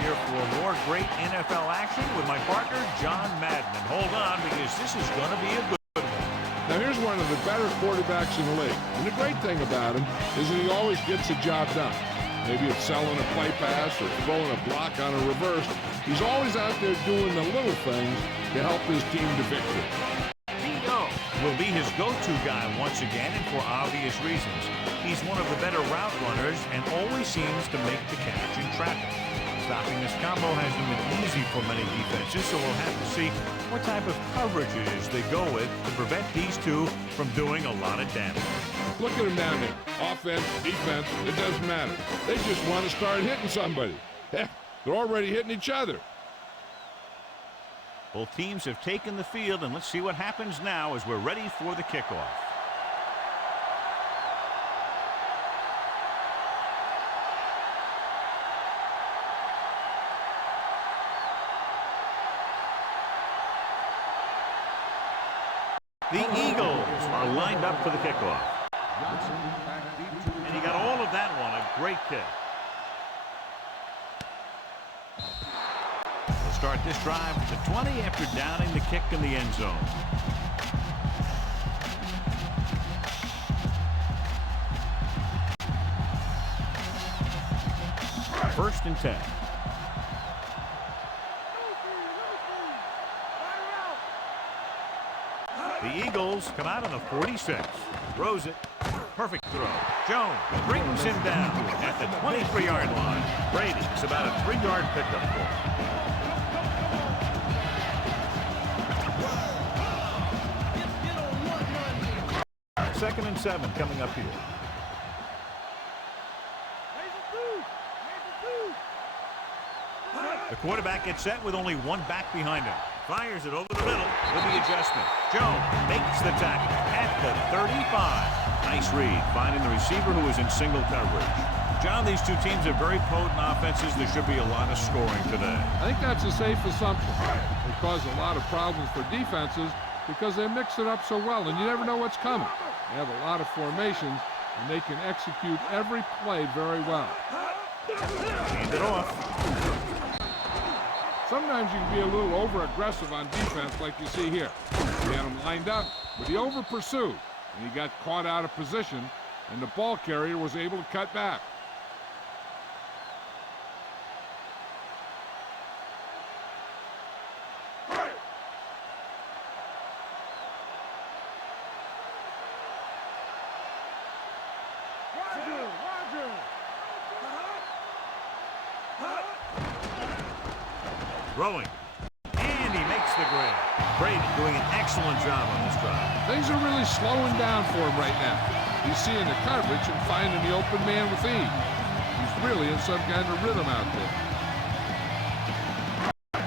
here for more great NFL action with my partner, John Madden. And hold on, because this is going to be a good one. Now, here's one of the better quarterbacks in the league. And the great thing about him is that he always gets the job done. Maybe it's selling a play pass or throwing a block on a reverse. He's always out there doing the little things to help his team to victory. Will be his go-to guy once again, and for obvious reasons. He's one of the better route runners and always seems to make the catch in traffic. Stopping this combo hasn't been easy for many defenses, so we'll have to see what type of coverages they go with to prevent these two from doing a lot of damage. Look at him down there. Offense, defense, it doesn't matter. They just want to start hitting somebody. Heck, they're already hitting each other. Both teams have taken the field, and let's see what happens now as we're ready for the kickoff. The Eagles are lined up for the kickoff. And he got all of that one, a great kick. Start this drive at the 20 after downing the kick in the end zone. First and 10. The Eagles come out on the 46. Throws it. Perfect throw. Jones brings him down at the 23-yard line. Brady's about a 3-yard pickup for him. Second and 7 coming up here. The quarterback gets set with only one back behind him. Fires it over the middle with the adjustment. Jones makes the tackle at the 35. Nice read, finding the receiver who is in single coverage. John, these two teams are very potent offenses. There should be a lot of scoring today. I think that's a safe assumption. They cause a lot of problems for defenses because they mix it up so well, and you never know what's coming. They have a lot of formations, and they can execute every play very well. Hand it off. Sometimes you can be a little over-aggressive on defense like you see here. He had him lined up, but he over-pursued, and he got caught out of position, and the ball carrier was able to cut back. Throwing. And he makes the grab. Brady doing an excellent job on this drive. Things are really slowing down for him right now. He's seeing the coverage and finding the open man with ease. He's really in some kind of rhythm out there.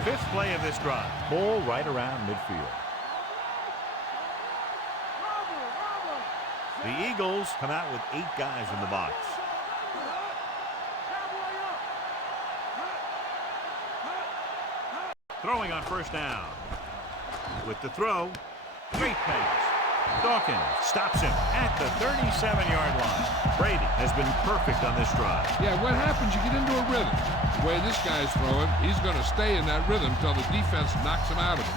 Fifth play of this drive. Ball right around midfield. The Eagles come out with 8 guys in the box. Throwing on first down. With the throw, great pass. Dawkins stops him at the 37-yard line. Brady has been perfect on this drive. Yeah, what happens, you get into a rhythm. The way this guy's throwing, he's going to stay in that rhythm until the defense knocks him out of it.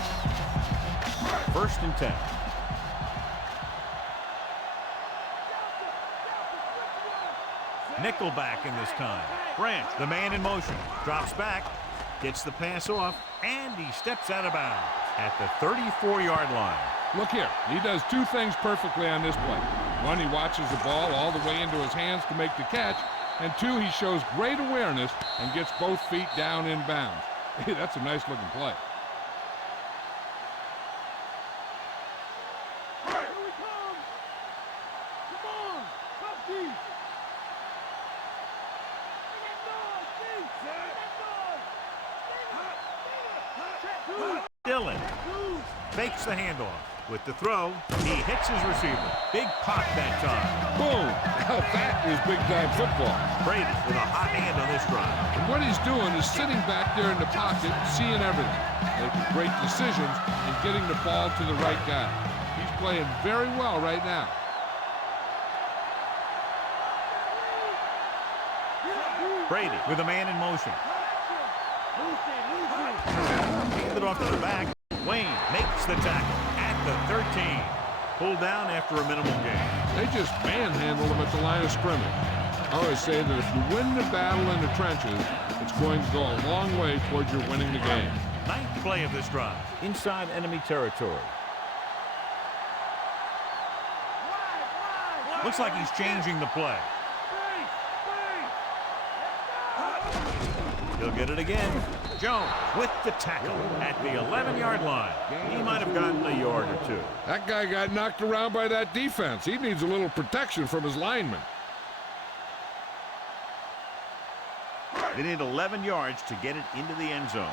First and 10. Nickelback in this time. Branch, the man in motion, drops back. Gets the pass off, and he steps out of bounds at the 34-yard line. Look here. He does 2 things perfectly on this play. 1, he watches the ball all the way into his hands to make the catch. And 2, he shows great awareness and gets both feet down in bounds. Hey, that's a nice-looking play. Here we come. Come on. Come deep. Dillon fakes the handoff. With the throw, he hits his receiver. Big pop that time. Boom! That is big-time football. Brady with a hot hand on this drive. And what he's doing is sitting back there in the pocket, seeing everything, making great decisions, and getting the ball to the right guy. He's playing very well right now. Brady with a man in motion. Hand it off to the back. Wayne makes the tackle at the 13. Pulled down after a minimal gain. They just manhandled him at the line of scrimmage. I always say that if you win the battle in the trenches, it's going to go a long way towards your winning the game. Ninth play of this drive. Inside enemy territory. Looks like he's changing the play. He'll get it again. Jones with the tackle at the 11-yard line. He might have gotten a yard or two. That guy got knocked around by that defense. He needs a little protection from his linemen. They need 11 yards to get it into the end zone.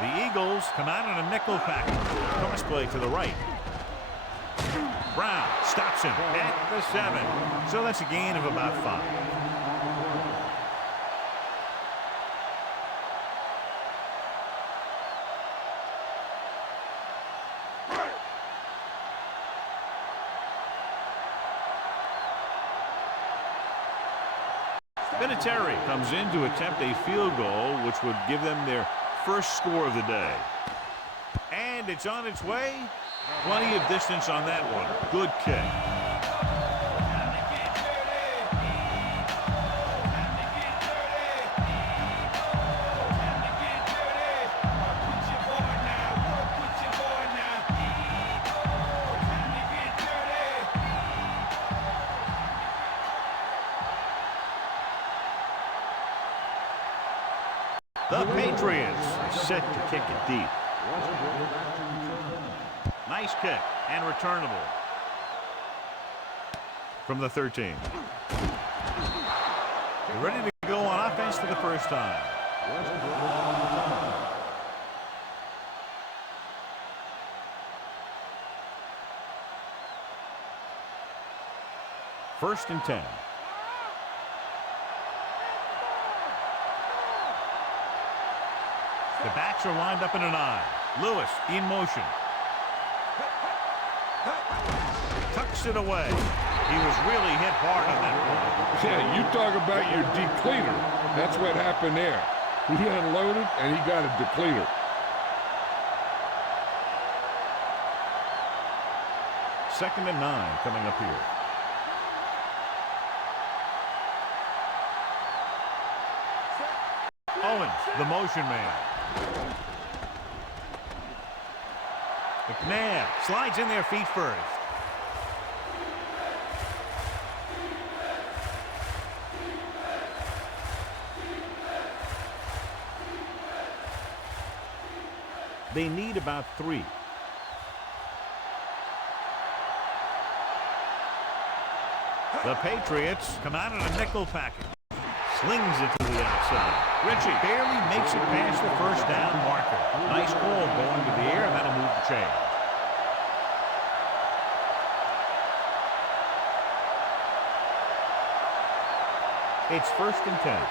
The Eagles come out in a nickel package. Cross play to the right. Brown stops him at the 7. So that's a gain of about 5. Vinatieri comes in to attempt a field goal, which would give them their first score of the day. And it's on its way. Plenty of distance on that one. Good kick. The Patriots set to kick it deep. Nice kick and returnable from the 13. They're ready to go on offense for the first time. First and 10. The backs are lined up in an eye. Lewis in motion. Tucks it away. He was really hit hard on that one. Yeah, you talk about your depleter. That's what happened there. He unloaded and he got a depleter. Second and 9 coming up here. Owens, the motion man. McNabb slides in their feet first. They need about 3. The Patriots come out in a nickel package. Slings it to the outside. Ritchie barely makes it past the first down marker. Nice ball going to the air, and that'll move the chain. It's first and 10.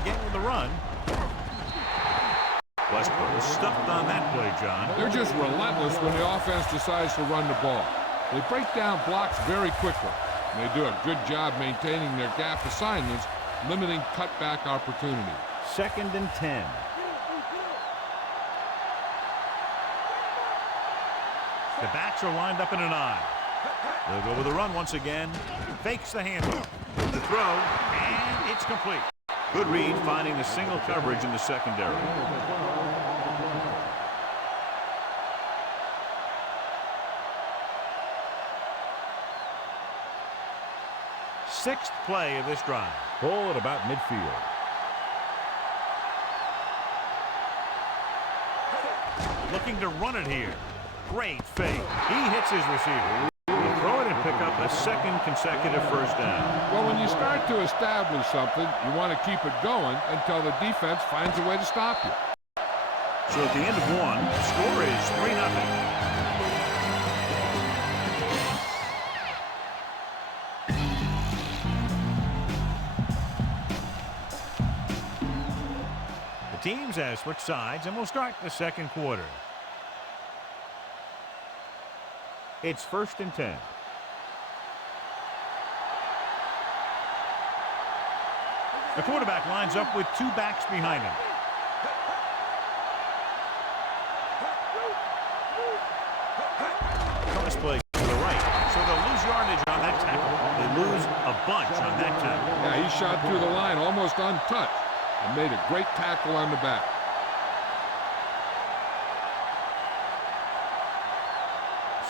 Again with the run. Westbrook was stuffed on that play, John. They're just relentless when the offense decides to run the ball. They break down blocks very quickly. And they do a good job maintaining their gap assignments, limiting cutback opportunity. Second and 10. The backs are lined up in an eye. They'll go with the run once again. Fakes the handoff. The throw, and it's complete. Good read, finding the single coverage in the secondary. Sixth play of this drive. Ball at about midfield. Looking to run it here. Great fake. He hits his receiver. He'll throw it and pick up a second consecutive first down. Well, when you start to establish something, you want to keep it going until the defense finds a way to stop you. So at the end of one, the score is 3-0. The teams have switched sides, and we'll start the second quarter. It's 1st and 10. The quarterback lines up with 2 backs behind him. Cross play to the right. So they'll lose yardage on that tackle. They lose a bunch on that tackle. Yeah, he shot through the line almost untouched and made a great tackle on the back.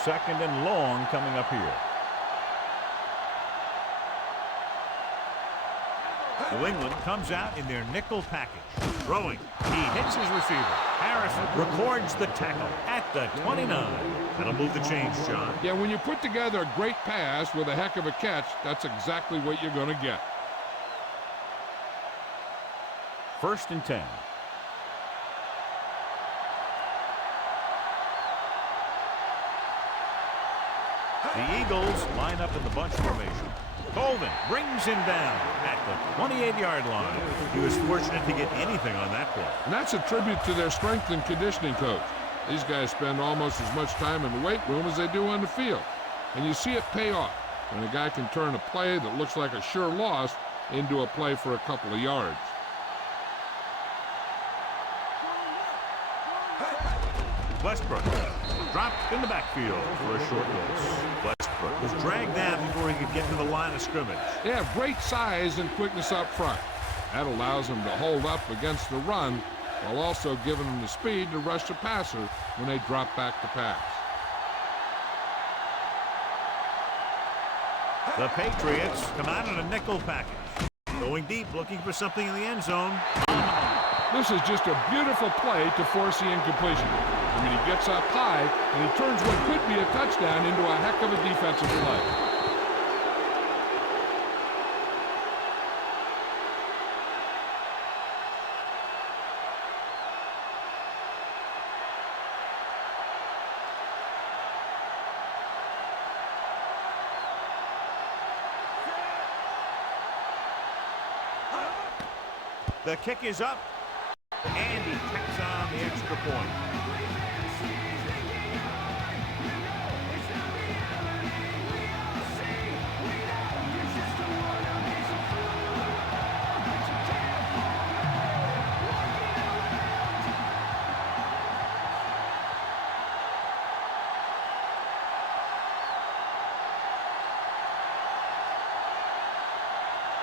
Second and long coming up here. New England comes out in their nickel package. Throwing. He hits his receiver. Harris records the tackle at the 29. That'll move the change, John. Yeah, when you put together a great pass with a heck of a catch, that's exactly what you're going to get. 1st and 10. The Eagles line up in the bunch formation. Colvin brings him down at the 28-yard line. He was fortunate to get anything on that play. And that's a tribute to their strength and conditioning coach. These guys spend almost as much time in the weight room as they do on the field. And you see it pay off when a guy can turn a play that looks like a sure loss into a play for a couple of yards. Westbrook dropped in the backfield for a short loss. Westbrook was dragged down before he could get to the line of scrimmage. They have great size and quickness up front. That allows them to hold up against the run while also giving them the speed to rush the passer when they drop back to pass. The Patriots come out in a nickel package. Going deep, looking for something in the end zone. This is just a beautiful play to force the incompletion. I mean, he gets up high, and he turns what could be a touchdown into a heck of a defensive play. The kick is up, and he kicks on the extra point.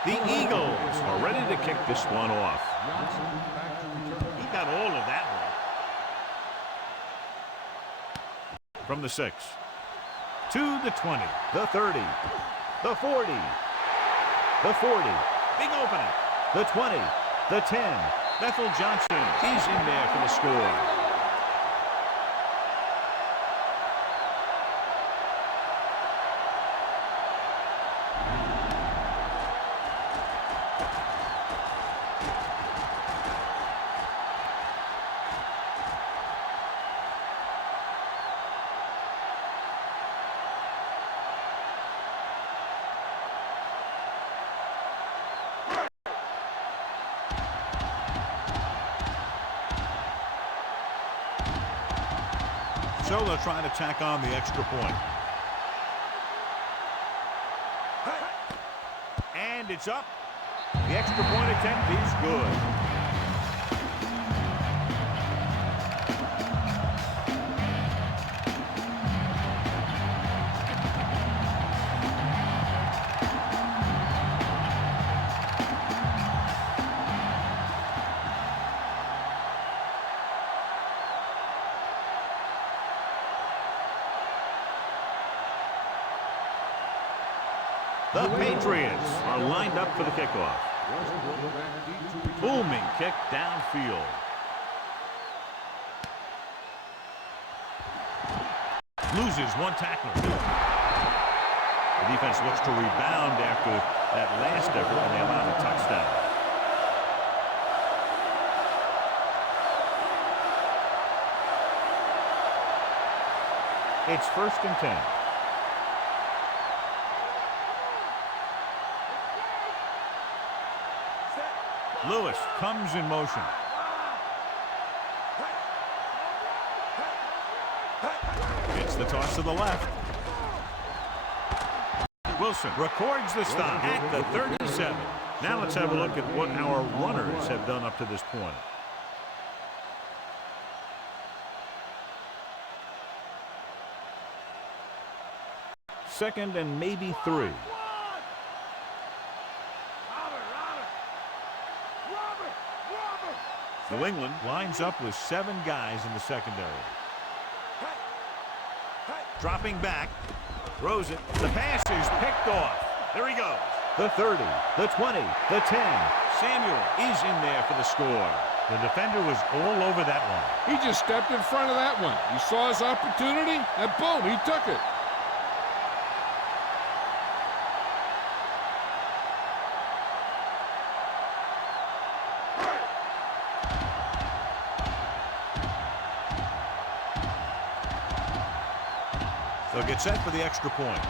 The Eagles are ready to kick this one off. He got all of that one. From the 6 to the 20, the 30, the 40, the 40, big opening, the 20, the 10. Bethel Johnson, he's in there for the score. So they'll try to tack on the extra point. And it's up. The extra point attempt is good. The Patriots are lined up for the kickoff. Booming kick downfield. Loses one tackler. The defense looks to rebound after that last effort, and they allow the touchdown. It's 1st and 10. Lewis comes in motion. It's the toss to the left. Wilson records the stop at the 37. Now let's have a look at what our runners have done up to this point. Second and maybe 3. New England lines up with 7 guys in the secondary. Dropping back, throws it. The pass is picked off. There he goes. The 30, the 20, the 10. Samuel is in there for the score. The defender was all over that one. He just stepped in front of that one. He saw his opportunity, and boom, he took it. They'll get set for the extra point.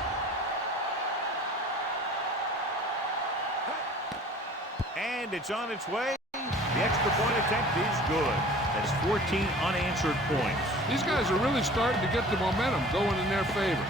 And it's on its way. The extra point attempt is good. That's 14 unanswered points. These guys are really starting to get the momentum going in their favor.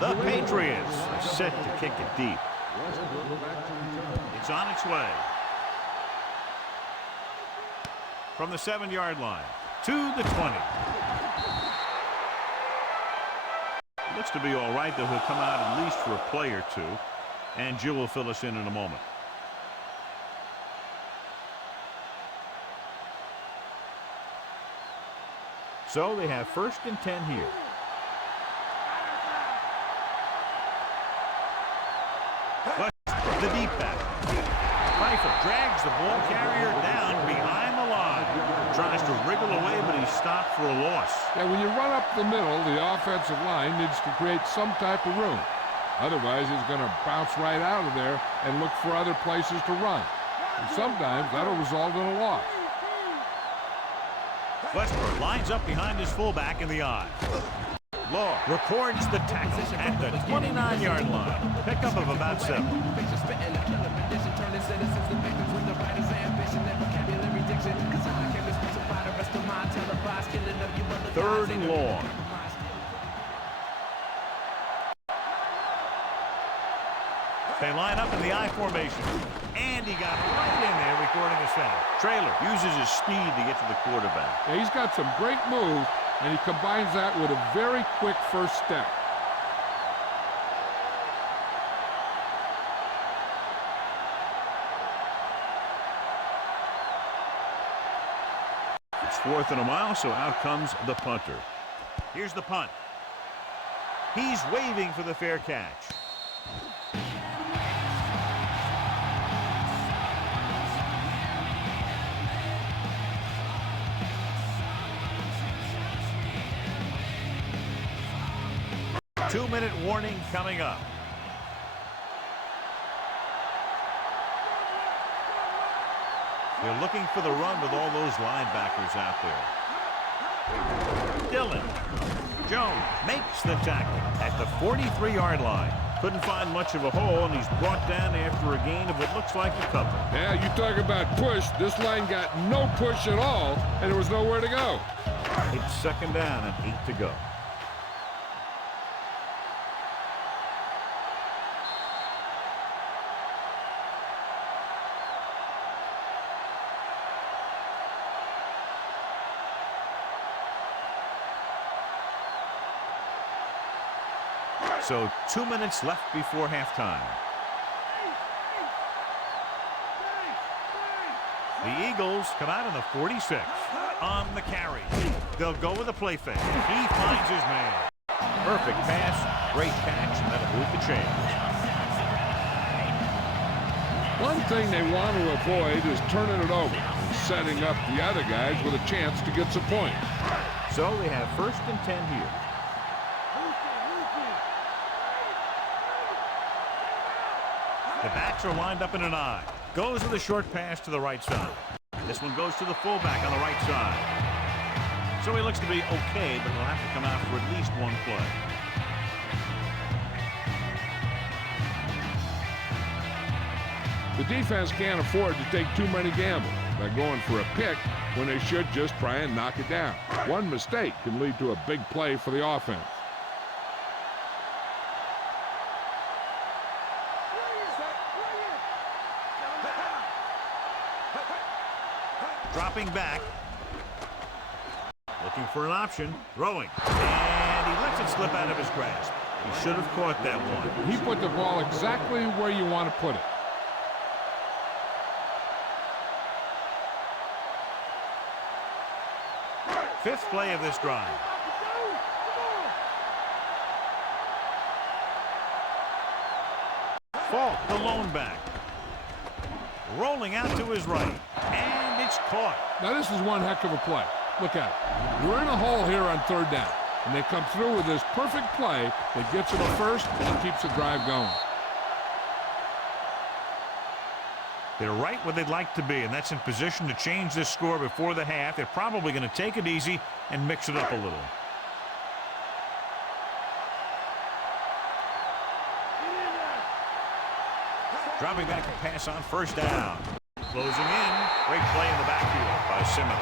The Patriots are set to kick it deep. It's on its way. From the 7-yard line to the 20. Looks to be all right, though he'll come out at least for a play or 2. And Jill will fill us in a moment. So they have 1st and 10 here. The deep back. Pfeiffer drags the ball carrier down behind the line. Tries to wriggle away, but he's stopped for a loss. Yeah, when you run up the middle, the offensive line needs to create some type of room. Otherwise, he's going to bounce right out of there and look for other places to run. And sometimes that'll result in a loss. Westbrook lines up behind his fullback in the eye. Law records the tackle at the 29-yard line. Pickup of about 7. 3rd and long. They line up in the I formation. And he got right in there recording a sack. Traylor uses his speed to get to the quarterback. Yeah, he's got some great moves, and he combines that with a very quick first step. It's 4th and a mile, so out comes the punter. Here's the punt. He's waving for the fair catch. Two-minute warning coming up. They're looking for the run with all those linebackers out there. Dillon. Jones makes the tackle at the 43-yard line. Couldn't find much of a hole, and he's brought down after a gain of what looks like a couple. Yeah, you talk about push. This line got no push at all, and there was nowhere to go. It's 2nd down and 8 to go. So 2 minutes left before halftime. The Eagles come out in the 46 on the carry. They'll go with a play fake. He finds his man. Perfect pass, great catch, and that'll move the chains. One thing they want to avoid is turning it over and setting up the other guys with a chance to get some points. So they have 1st and 10 here. The backs are lined up in an I. Goes with a short pass to the right side. This one goes to the fullback on the right side. So he looks to be okay, but he'll have to come out for at least one play. The defense can't afford to take too many gambles by going for a pick when they should just try and knock it down. One mistake can lead to a big play for the offense. Dropping back. Looking for an option. Throwing. And he lets it slip out of his grasp. He should have caught that one. He put the ball exactly where you want to put it. Fifth play of this drive. Falk, the lone back. Rolling out to his right. And it's caught. Now this is one heck of a play. Look at it. We're in a hole here on third down. And they come through with this perfect play that gets them a first and keeps the drive going. They're right where they'd like to be, and that's in position to change this score before the half. They're probably going to take it easy and mix it up a little. Dropping back to pass on first down. Closing in. Great play in the backfield by Simmons.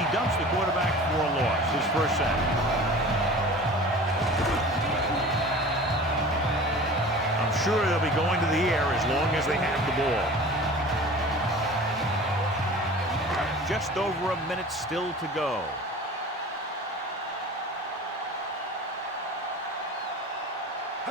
He dumps the quarterback for a loss. His first sack. I'm sure they'll be going to the air as long as they have the ball. Just over a minute still to go.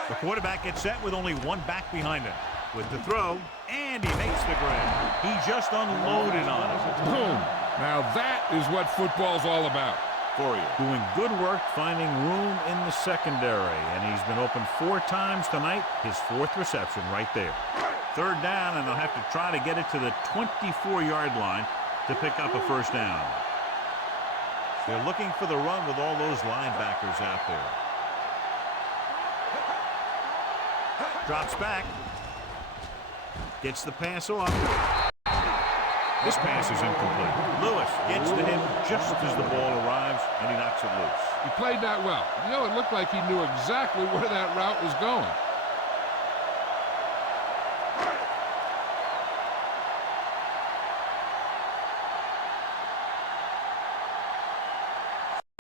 The quarterback gets set with only one back behind him. With the throw, and he makes the grab. He just unloaded on it. Boom. Now that is what football's all about. For you. Doing good work finding room in the secondary, and he's been open 4 times tonight. His 4th reception right there. Third down, and they'll have to try to get it to the 24-yard line to pick up a first down. They're looking for the run with all those linebackers out there. Drops back. Gets the pass off. This pass is incomplete. Lewis gets to him just as the ball arrives, and he knocks it loose. He played that well. You know, it looked like he knew exactly where that route was going.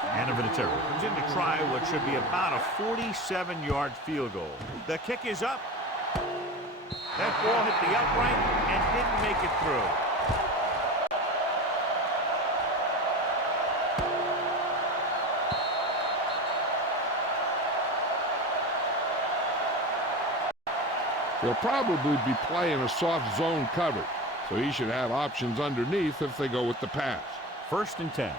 And NVIDIA comes in to try what should be about a 47-yard field goal. The kick is up. That ball hit the upright and didn't make it through. They'll probably be playing a soft zone coverage, so he should have options underneath if they go with the pass. 1st and 10.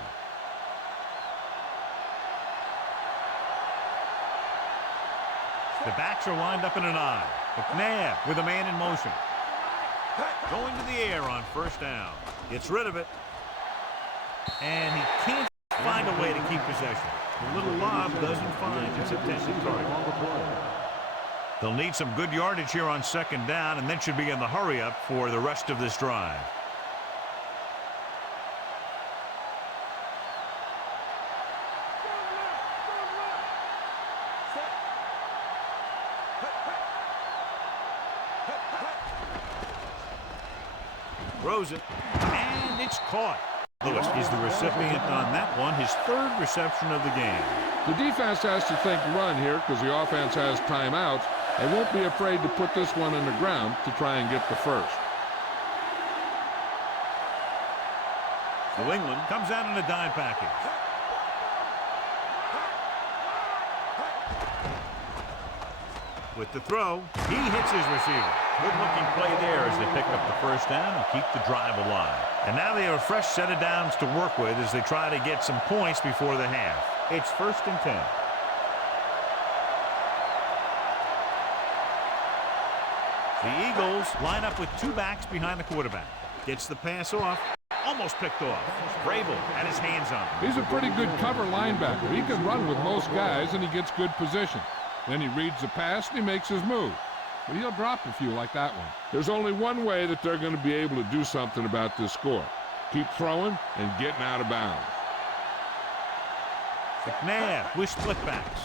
The backs are lined up in an I. McNabb with a man in motion. Going to the air on first down. Gets rid of it. And he can't find a way to keep possession. The little lob doesn't find its intended target. They'll need some good yardage here on second down, and then should be in the hurry-up for the rest of this drive. Throws it, and it's caught. Lewis is the recipient on that one, his 3rd reception of the game. The defense has to think run here because the offense has timeouts. They won't be afraid to put this one in the ground to try and get the first. New England comes out in a dime package. With the throw, he hits his receiver. Good-looking play there as they pick up the first down and keep the drive alive. And now they have a fresh set of downs to work with as they try to get some points before the half. It's 1st and 10. The Eagles line up with 2 backs behind the quarterback. Gets the pass off. Almost picked off. Vrabel had his hands on him. He's a pretty good cover linebacker. He can run with most guys, and he gets good position. Then he reads the pass, and he makes his move. But he'll drop a few like that one. There's only one way that they're going to be able to do something about this score. keep throwing and getting out of bounds. McNabb with splitbacks.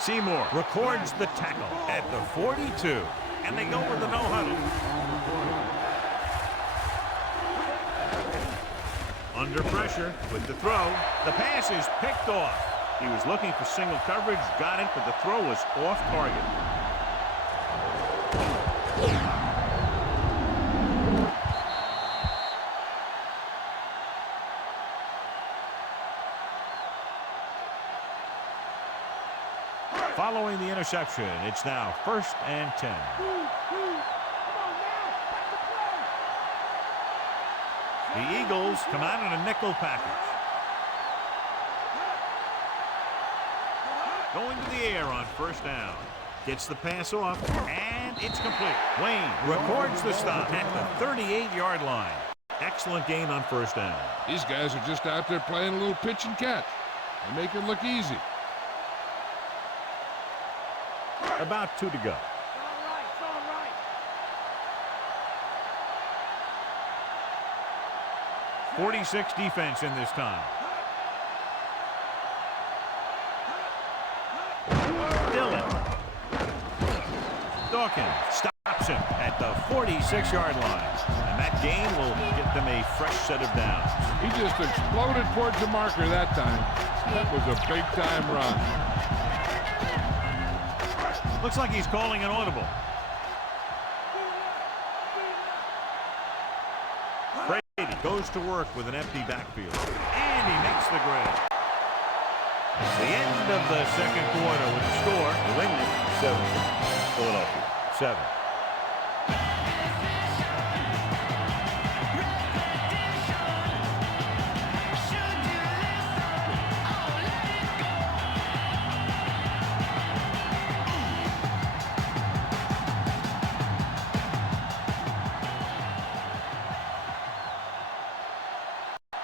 Seymour records the tackle at the 42, and they go with the no huddle. Under pressure with the throw. The pass is picked off. He was looking for single coverage, got it, but the throw was off target. Following the interception, it's now 1st and 10. The Eagles come out in a nickel package. Going to the air on 1st down. Gets the pass off, and it's complete. Wayne records the stop at the 38-yard line. Excellent gain on 1st down. These guys are just out there playing a little pitch and catch. They make it look easy. About 2 to go. 46 defense in this time. Dillon. Dawkins stops him at the 46-yard line. And that gain will get them a fresh set of downs. He just exploded towards the marker that time. That was a big-time run. Looks like he's calling an audible. Brady goes to work with an empty backfield. And he makes the grab. The end of the second quarter with the score. New England 7. Philadelphia 7.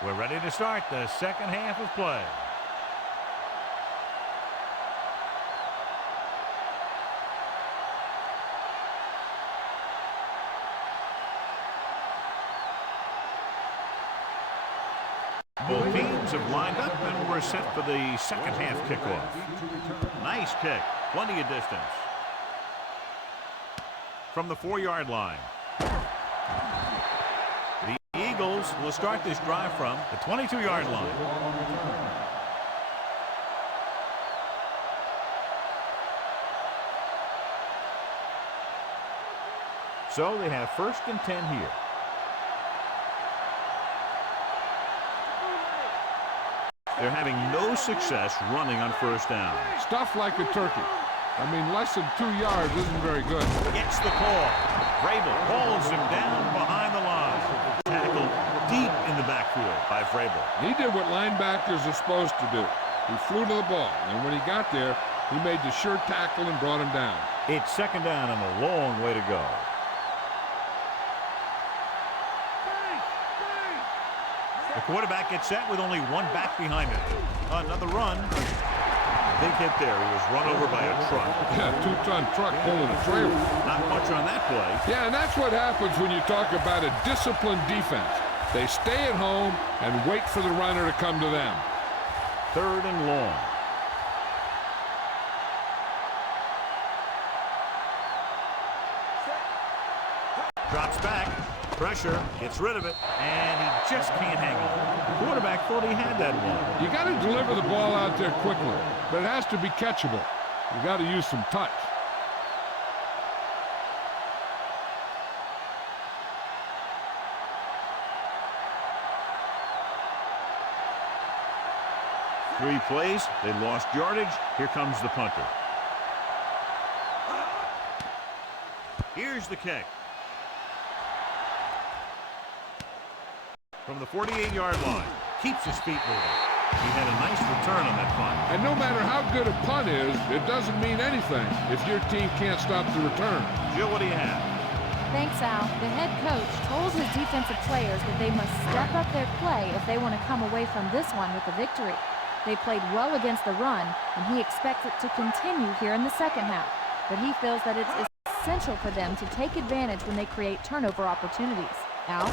We're ready to start the second half of play. Both teams have lined up and we're set for the second half kickoff. Nice kick. Plenty of distance. From the 4-yard line. The Eagles will start this drive from the 22-yard line. So they have 1st and 10 here. They're having no success running on 1st down. Stuff like a turkey. I mean, less than 2 yards isn't very good. Gets the call. Vrabel hauls him down behind the line. Tackled deep in the backfield by Vrabel. He did what linebackers are supposed to do. He flew to the ball, and when he got there, he made the sure tackle and brought him down. It's 2nd down and a long way to go. The quarterback gets set with only one back behind him. Another run. Big hit there. He was run over by a truck. Yeah, 2-ton truck pulling a trailer. Not much on that play. Yeah, and that's what happens when you talk about a disciplined defense. They stay at home and wait for the runner to come to them. 3rd and long. Drops back. Pressure. Gets rid of it. And he just can't hang on. The quarterback thought he had that one. You got to deliver the ball out there quickly, but it has to be catchable. You got to use some touch. Three plays. They lost yardage. Here comes the punter. Here's the kick. From the 48-yard line. Keeps his feet moving. He had a nice return on that punt. And no matter how good a punt is, it doesn't mean anything if your team can't stop the return. Jill, what do you have? Thanks, Al. The head coach told his defensive players that they must step up their play if they want to come away from this one with a victory. They played well against the run, and he expects it to continue here in the second half. But he feels that it's essential for them to take advantage when they create turnover opportunities. Al?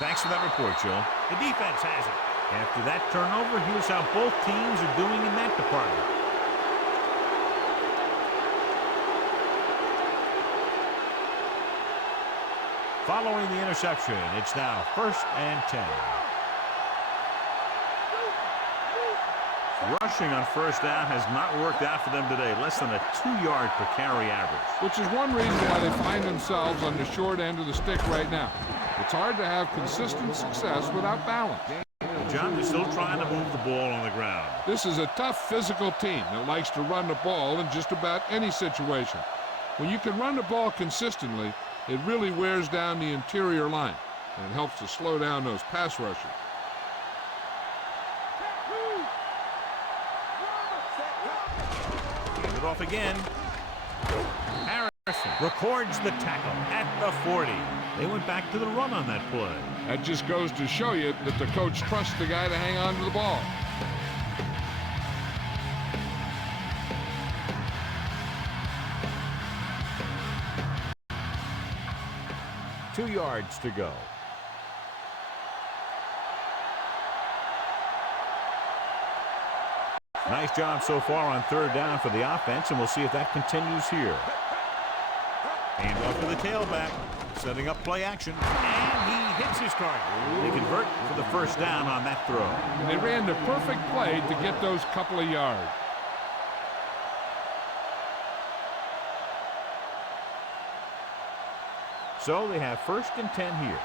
Thanks for that report, Jill. The defense has it. After that turnover, here's how both teams are doing in that department. Following the interception, it's now 1st and 10. Rushing on 1st down has not worked out for them today. Less than a 2-yard per carry average. Which is one reason why they find themselves on the short end of the stick right now. It's hard to have consistent success without balance. John is still trying to move the ball on the ground. This is a tough physical team that likes to run the ball in just about any situation. When you can run the ball consistently, it really wears down the interior line, and it helps to slow down those pass rushers. Hand it off again. Harrison records the tackle at the 40. They went back to the run on that play. That just goes to show you that the coach trusts the guy to hang on to the ball. Two yards to go. Nice job so far on 3rd down for the offense, and we'll see if that continues here. Hand off to the tailback, setting up play action, and he hits his target. They convert for the 1st down on that throw. And they ran the perfect play to get those couple of yards. So they have 1st and 10 here.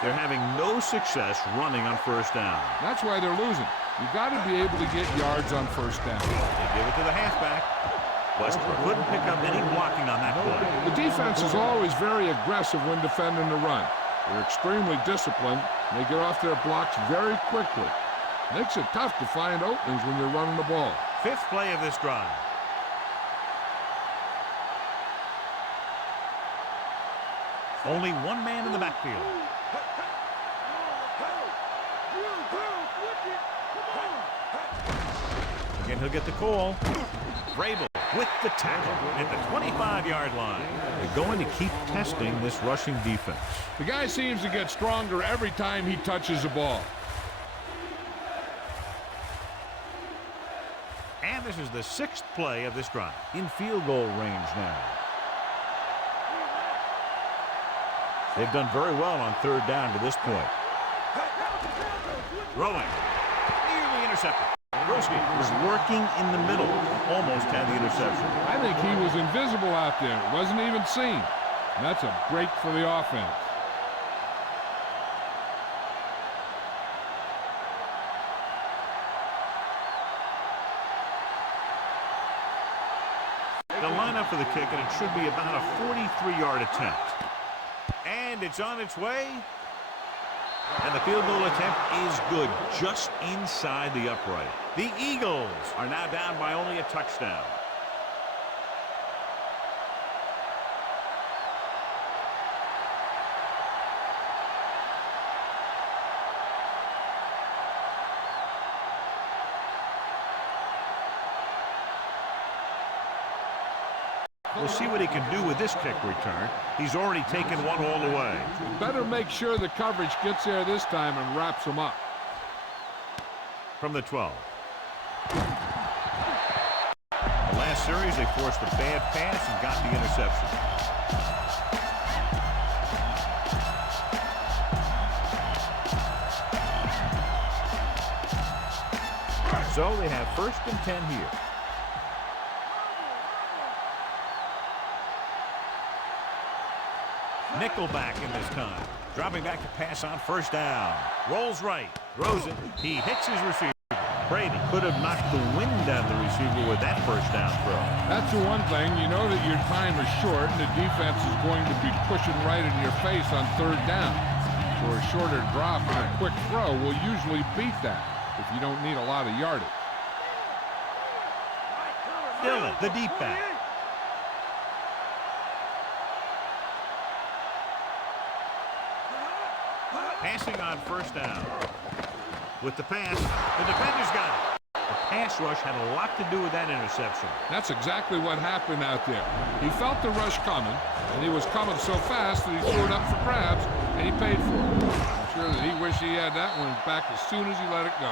They're having no success running on 1st down. That's why they're losing. You got to be able to get yards on 1st down. They give it to the halfback. Westbrook couldn't pick up any blocking on that play. The defense is always very aggressive when defending the run. They're extremely disciplined, and they get off their blocks very quickly. Makes it tough to find openings when you're running the ball. 5th play of this drive. Only one man in the backfield. Again, he'll get the call. Vrabel with the tackle at the 25-yard line. They're going to keep testing this rushing defense. The guy seems to get stronger every time he touches the ball. And this is the 6th play of this drive. In field goal range now. They've done very well on 3rd down to this point. Throwing. Nearly intercepted. Broski was working in the middle. Almost had the interception. I think he was invisible out there. Wasn't even seen. And that's a break for the offense. The lineup for the kick, and it should be about a 43-yard attempt. And it's on its way. And the field goal attempt is good, just inside the upright. The Eagles are now down by only a touchdown. We'll see what he can do with this kick return. He's already taken one all the way. Better make sure the coverage gets there this time and wraps him up. From the 12. The last series, they forced a bad pass and got the interception. So they have 1st and 10 here. Nickelback in this time. Dropping back to pass on 1st down. Rolls right. Throws it. He hits his receiver. Brady could have knocked the wind out of the receiver with that 1st down throw. That's the one thing. You know that your time is short and the defense is going to be pushing right in your face on 3rd down. So a shorter drop and a quick throw will usually beat that if you don't need a lot of yardage. Dillon, the deep back. Passing on 1st down. With the pass, the defender's got it. The pass rush had a lot to do with that interception. That's exactly what happened out there. He felt the rush coming, and he was coming so fast that he threw it up for grabs, and he paid for it. I'm sure that he wished he had that one back as soon as he let it go.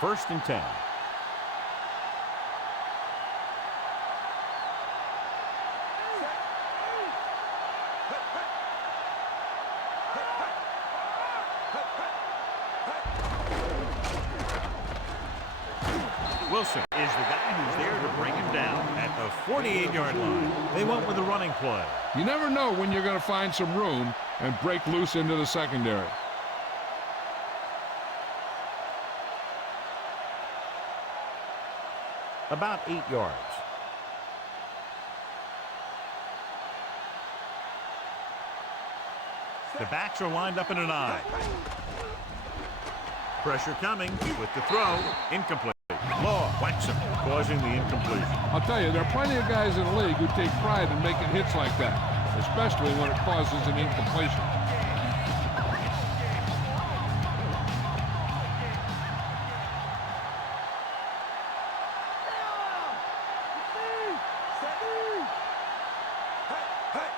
First and 10. Wilson is the guy who's there to bring him down at the 48-yard line. They went with the running play. You never know when you're going to find some room and break loose into the secondary. About 8 yards. The backs are lined up in an I. Pressure coming with the throw. Incomplete. Law whacks him, causing the incompletion. I'll tell you, there are plenty of guys in the league who take pride in making hits like that, especially when it causes an incompletion.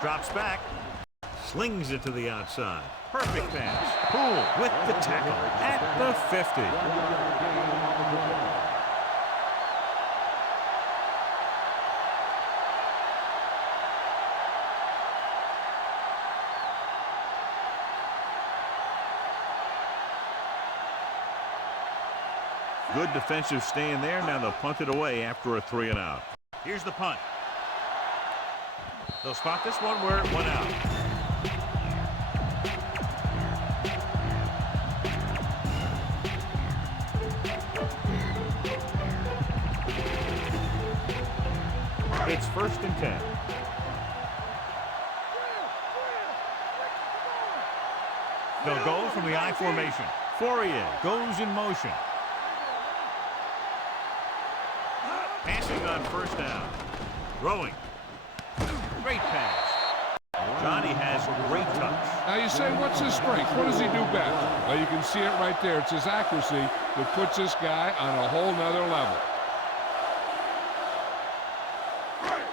Drops back. Slings it to the outside. Perfect pass. Poole with the tackle at the 50. Good defensive stand there. Now they'll punt it away after a 3-and-out. Here's the punt. They'll spot this one where it went out. It's first and 10. They'll go from the I formation. Fourier goes in motion. Passing on first down. Throwing. Great pass. Johnny has great touch. Now you say, what's his strength? What does he do best? Well, you can see it right there. It's his accuracy that puts this guy on a whole nother level.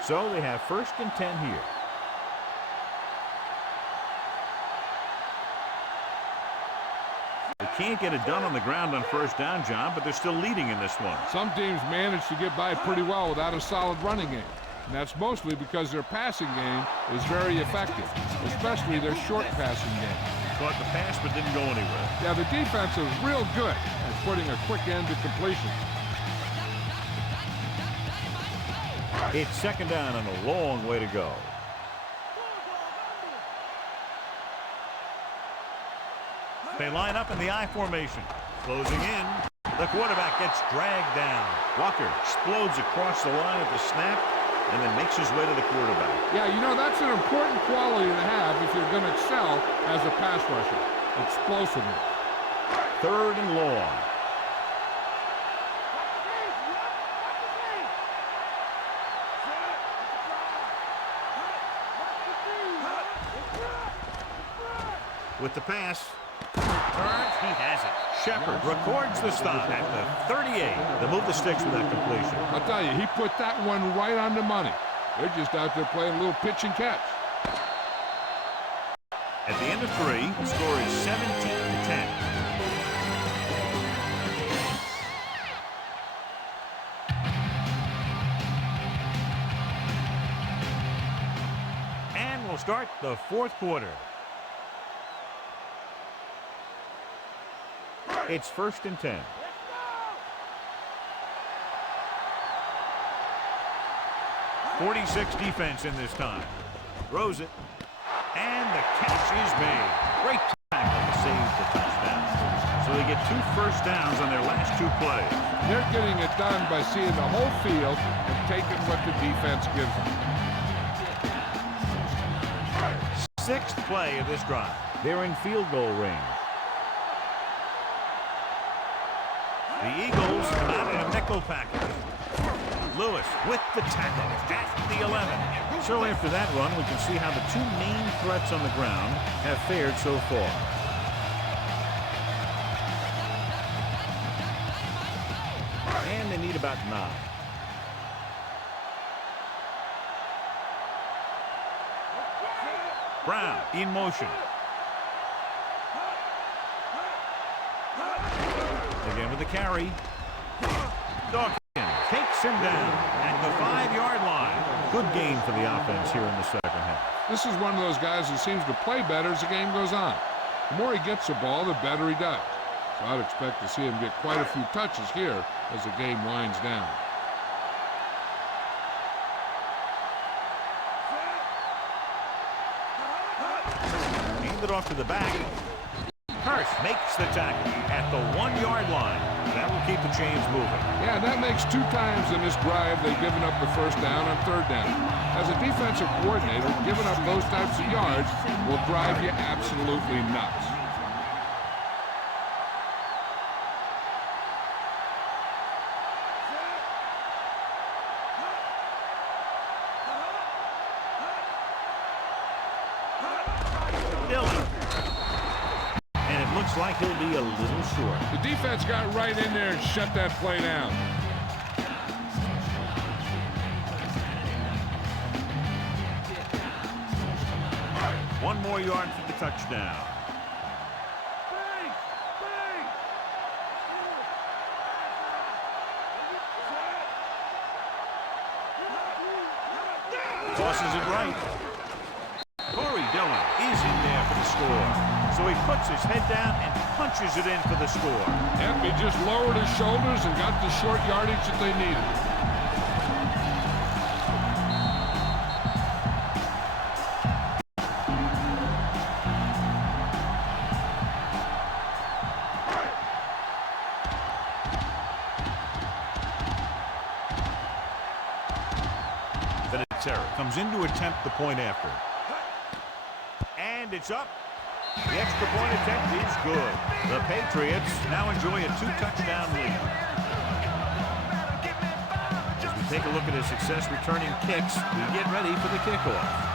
So they have first and 10 here. They can't get it done on the ground on first down, John, but they're still leading in this one. Some teams manage to get by pretty well without a solid running game. And that's mostly because their passing game is very effective, especially their short passing game. Caught the pass but didn't go anywhere. Yeah, the defense is real good at putting a quick end to completion. It's second down and a long way to go. They line up in the I formation. Closing in. The quarterback gets dragged down. Walker explodes across the line at the snap and then makes his way to the quarterback. Yeah, you know, that's an important quality to have if you're going to excel as a pass rusher. Explosiveness. Third and long. With the pass. Turns, he has it. Shepard records the stop at the 38. They move the sticks with that completion. I'll tell you, he put that one right on the money. They're just out there playing a little pitch and catch. At the end of 3, the score is 17-10. And we'll start the fourth quarter. It's first and 10. .46 defense in this time. Throws it. And the catch is made. Great tackle to save the touchdown. So they get 2 first downs on their last 2 plays. They're getting it done by seeing the whole field and taking what the defense gives them. 6th play of this drive. They're in field goal range. The Eagles out in a nickel package. Lewis with the tackle at the 11. So after that run, we can see how the 2 main threats on the ground have fared so far. need about 9. Brown in motion. Again with the carry. Dawkins takes him down at the 5-yard line. Good gain for the offense here in the second half. This is one of those guys who seems to play better as the game goes on. The more he gets the ball, the better he does. So I'd expect to see him get quite a few touches here as the game winds down. Hand it off to the back. Hurst makes the tackle at the 1-yard line. That will keep the chains moving. Yeah, that makes 2 times in this drive they've given up the first down on 3rd down. As a defensive coordinator, giving up those types of yards will drive you absolutely nuts. Looks like he'll be a little short. The defense got right in there and shut that play down. One more yard for the touchdown. Tosses it right. Corey Dillon is in there for the score. So he puts his head down and punches it in for the score. Yep, he just lowered his shoulders and got the short yardage that they needed. Vinatieri comes in to attempt the point after. And it's up. The extra point attempt is good. The Patriots now enjoy a 2-touchdown lead. As we take a look at his success returning kicks, we get ready for the kickoff.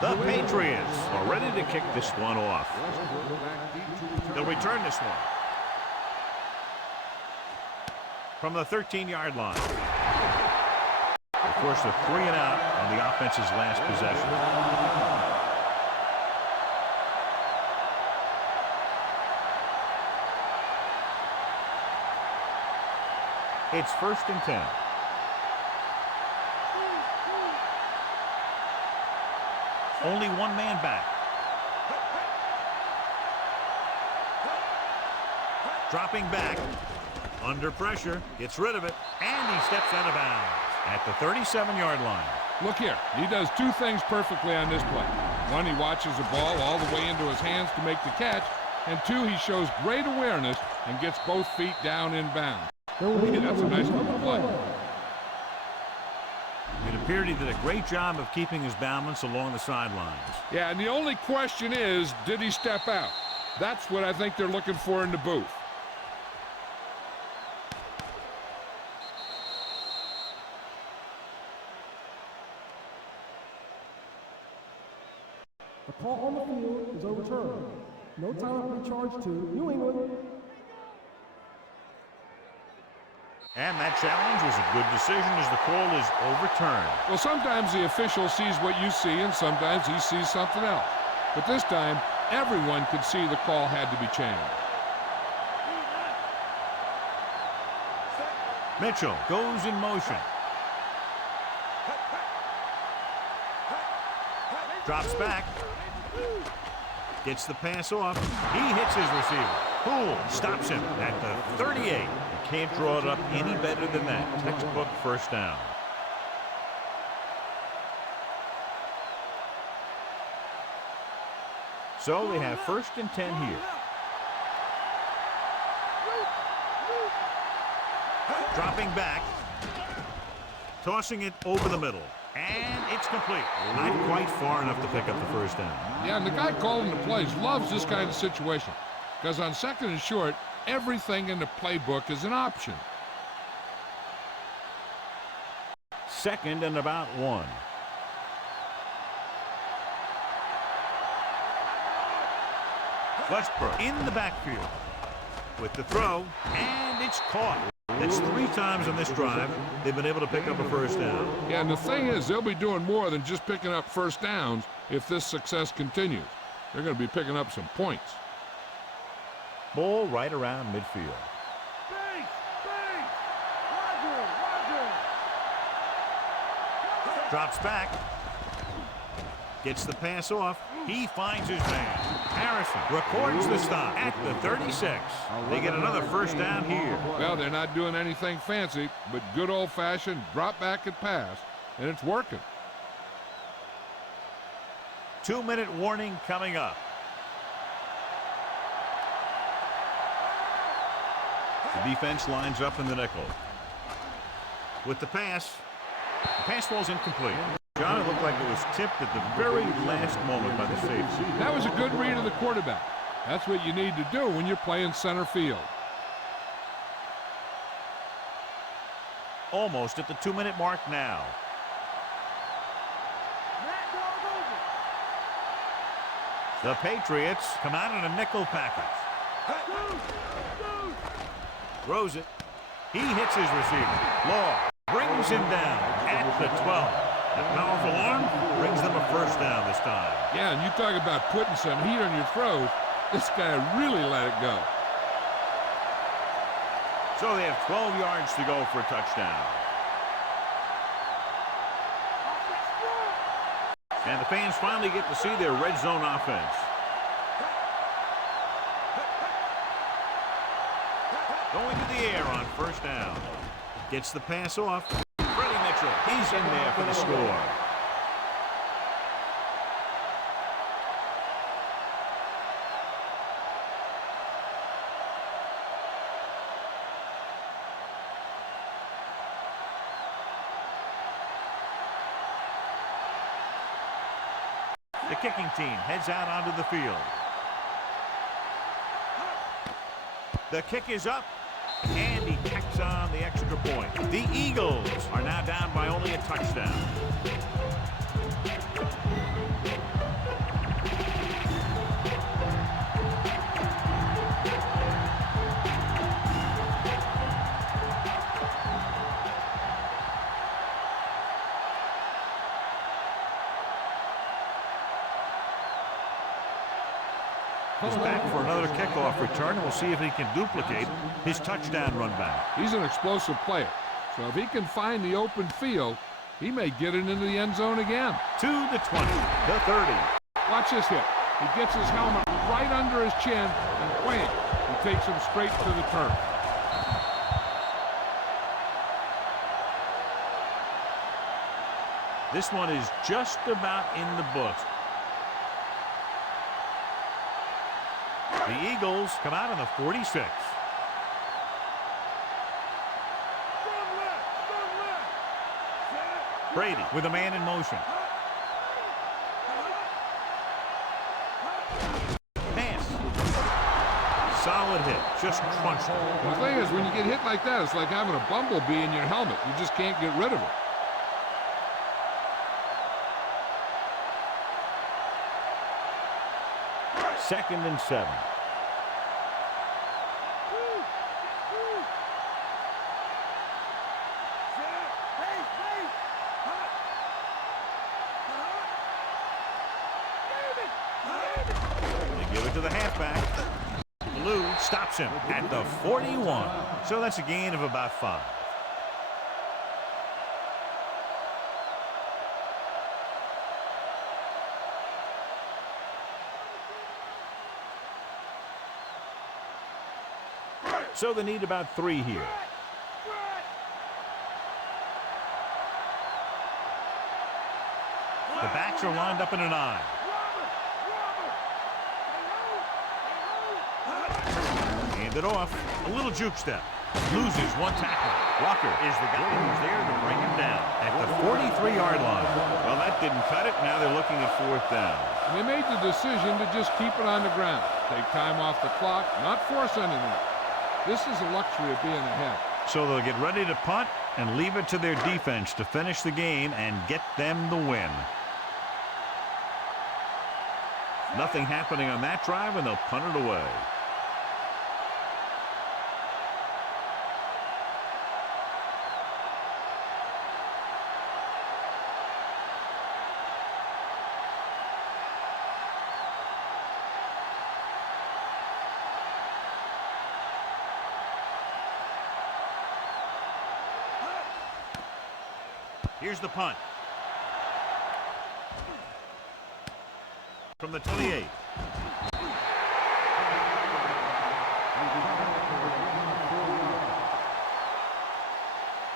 The Patriots are ready to kick this one off. They'll return this one from the 13-yard line. Of course, a 3-and-out on the offense's last possession. It's 1st and 10. Only one man back. Dropping back. Under pressure. Gets rid of it. And he steps out of bounds at the 37-yard line. Look here. He does 2 things perfectly on this play. 1, he watches the ball all the way into his hands to make the catch. And 2, he shows great awareness and gets both feet down in bounds. That's a nice little play. It appeared he did a great job of keeping his balance along the sidelines. Yeah, and the only question is, did he step out? That's what I think they're looking for in the booth. The call on the field is overturned. No time to be charged to New England. And that challenge was a good decision as the call is overturned. Well, sometimes the official sees what you see, and sometimes he sees something else. But this time, everyone could see the call had to be changed. Mitchell goes in motion. Drops back. Gets the pass off. He hits his receiver. Poole stops him at the 38. You can't draw it up any better than that. Textbook 1st down. So they have 1st and 10 here. Dropping back. Tossing it over the middle. And it's complete. Not quite far enough to pick up the 1st down. Yeah, and the guy calling the plays loves this kind of situation. Because on 2nd and short, everything in the playbook is an option. 2nd and about 1. Westbrook in the backfield with the throw, and it's caught. It's 3 times on this drive they've been able to pick up a first down. Yeah, and the thing is, they'll be doing more than just picking up first downs if this success continues. They're going to be picking up some points. Ball right around midfield. Drops back. Gets the pass off. He finds his man. Harrison records the stop at the 36. They get another first down here. Well, they're not doing anything fancy, but good old-fashioned drop back and pass, and it's working. 2-minute warning coming up. The defense lines up in the nickel. With the pass falls incomplete. John, it looked like it was tipped at the very last moment by the safety. That was a good read of the quarterback. That's what you need to do when you're playing center field. Almost at the 2-minute mark now. The Patriots come out in a nickel package. Throws it. He hits his receiver. Law brings him down at the 12. That powerful arm brings them a first down this time. Yeah, and you talk about putting some heat on your throws. This guy really let it go. So they have 12 yards to go for a touchdown. And the fans finally get to see their red zone offense. Going to the air on first down. Gets the pass off. He's in there for the score. The kicking team heads out onto the field. The kick is up. And he tacks on the extra point. The Eagles are now down by only a touchdown. He's back for another kickoff return, and we'll see if he can duplicate his touchdown run back. He's an explosive player, so if he can find the open field, he may get it into the end zone again. To the 20, the 30. Watch this hit. He gets his helmet right under his chin, and wham, he takes him straight to the turf. This one is just about in the books. The Eagles come out on the 46. Brady with a man in motion. Pass. Solid hit. Just crunched it. The thing is, when you get hit like that, it's like having a bumblebee in your helmet. You just can't get rid of it. Second and 7. They give it to the halfback. Blue stops him at the 41. So that's a gain of about 5. So they need about 3 here. The backs are lined up in an I. Hand it off. A little juke step. Loses one tackle. Walker is the guy who's there to bring him down at the 43-yard line. Well, that didn't cut it. Now they're looking at 4th down. They made the decision to just keep it on the ground. Take time off the clock, not force anything. This is the luxury of being ahead. So they'll get ready to punt and leave it to their defense to finish the game and get them the win. Nothing happening on that drive, and they'll punt it away. Here's the punt. From the 28.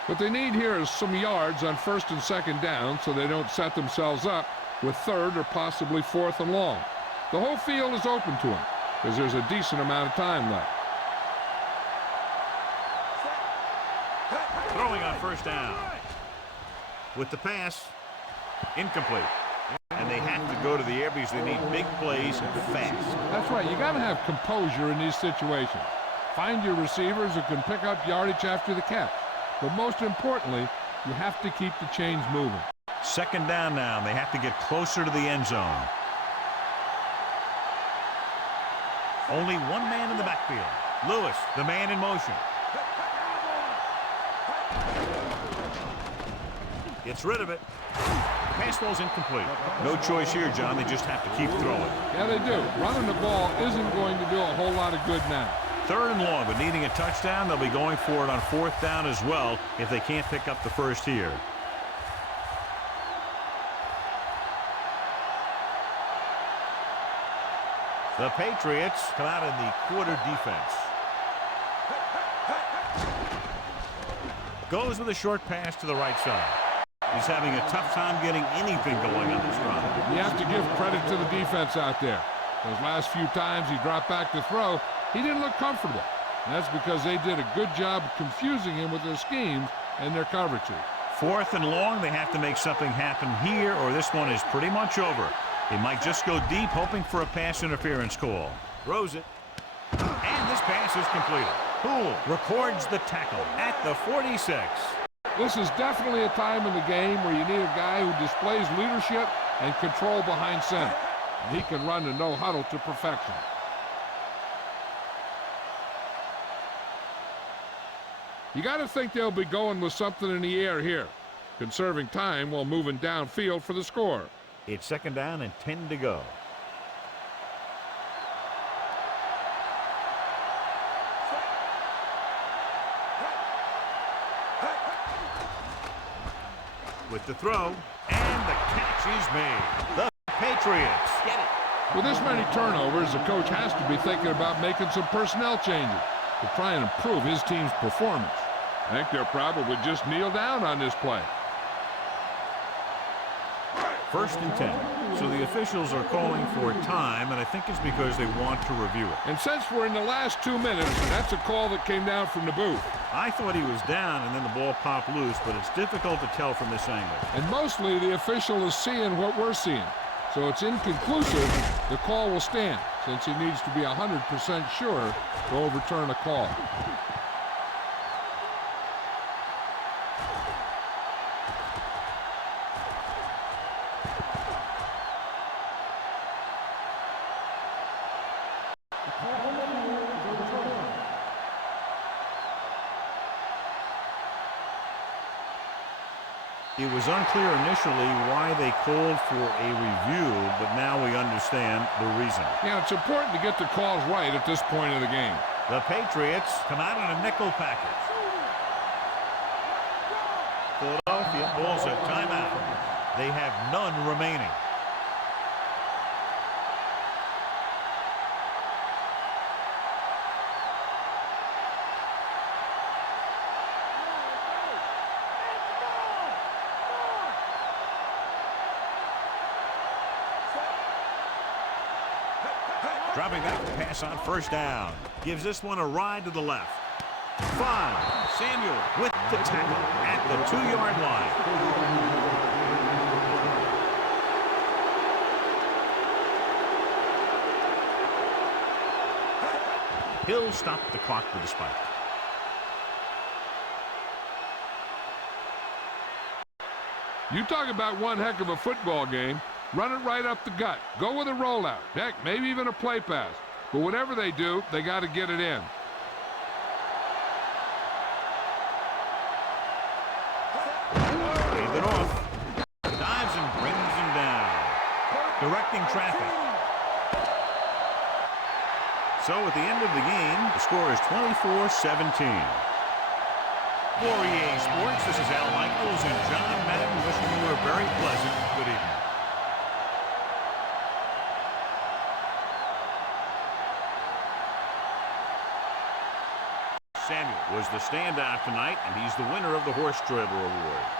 What they need here is some yards on 1st and 2nd down so they don't set themselves up with 3rd or possibly 4th and long. The whole field is open to them because there's a decent amount of time left. Throwing on 1st down. With the pass, incomplete. And they have to go to the air because they need big plays fast. That's right. You got to have composure in these situations. Find your receivers who can pick up yardage after the catch. But most importantly, you have to keep the chains moving. 2nd down now. They have to get closer to the end zone. Only one man in the backfield. Lewis, the man in motion. Gets rid of it. Pass ball's incomplete. No choice here, John. They just have to keep throwing. Yeah, they do. Running the ball isn't going to do a whole lot of good now. 3rd and long, but needing a touchdown, they'll be going for it on 4th down as well if they can't pick up the first here. The Patriots come out in the quarter defense. Goes with a short pass to the right side. He's having a tough time getting anything going on this drive. You have to give credit to the defense out there. Those last few times he dropped back to throw, he didn't look comfortable. And that's because they did a good job of confusing him with their schemes and their coverages. 4th and long, they have to make something happen here, or this one is pretty much over. They might just go deep, hoping for a pass interference call. Throws it. And this pass is completed. Poole records the tackle at the 46. This is definitely a time in the game where you need a guy who displays leadership and control behind center. And he can run the no huddle to perfection. You got to think they'll be going with something in the air here, conserving time while moving downfield for the score. It's 2nd down and 10 to go. With the throw, and the catch is made. The Patriots get it. With this many turnovers, the coach has to be thinking about making some personnel changes to try and improve his team's performance. I think they'll probably just kneel down on this play. 1st and 10. So the officials are calling for time, and I think it's because they want to review it. And since we're in the last 2 minutes, that's a call that came down from the booth. I thought he was down, and then the ball popped loose, but it's difficult to tell from this angle. And mostly the official is seeing what we're seeing. So it's inconclusive. The call will stand, since he needs to be 100% sure to overturn a call. It was unclear initially why they called for a review, but now we understand the reason. Yeah, it's important to get the calls right at this point of the game. The Patriots come out in a nickel package. Philadelphia calls a timeout. They have none remaining. Dropping back to pass on 1st down. Gives this one a ride to the left. 5. Samuel with the tackle at the 2-yard line. He'll stop the clock with a spike. You talk about one heck of a football game. Run it right up the gut. Go with a rollout. Heck, maybe even a play pass. But whatever they do, they got to get it in. Leave it off. Dives and brings him down. Directing traffic. So at the end of the game, the score is 24-17. For EA Sports, this is Al Michaels and John Madden wishing you a very pleasant good evening. Samuel was the standout tonight, and he's the winner of the Horse Trader Award.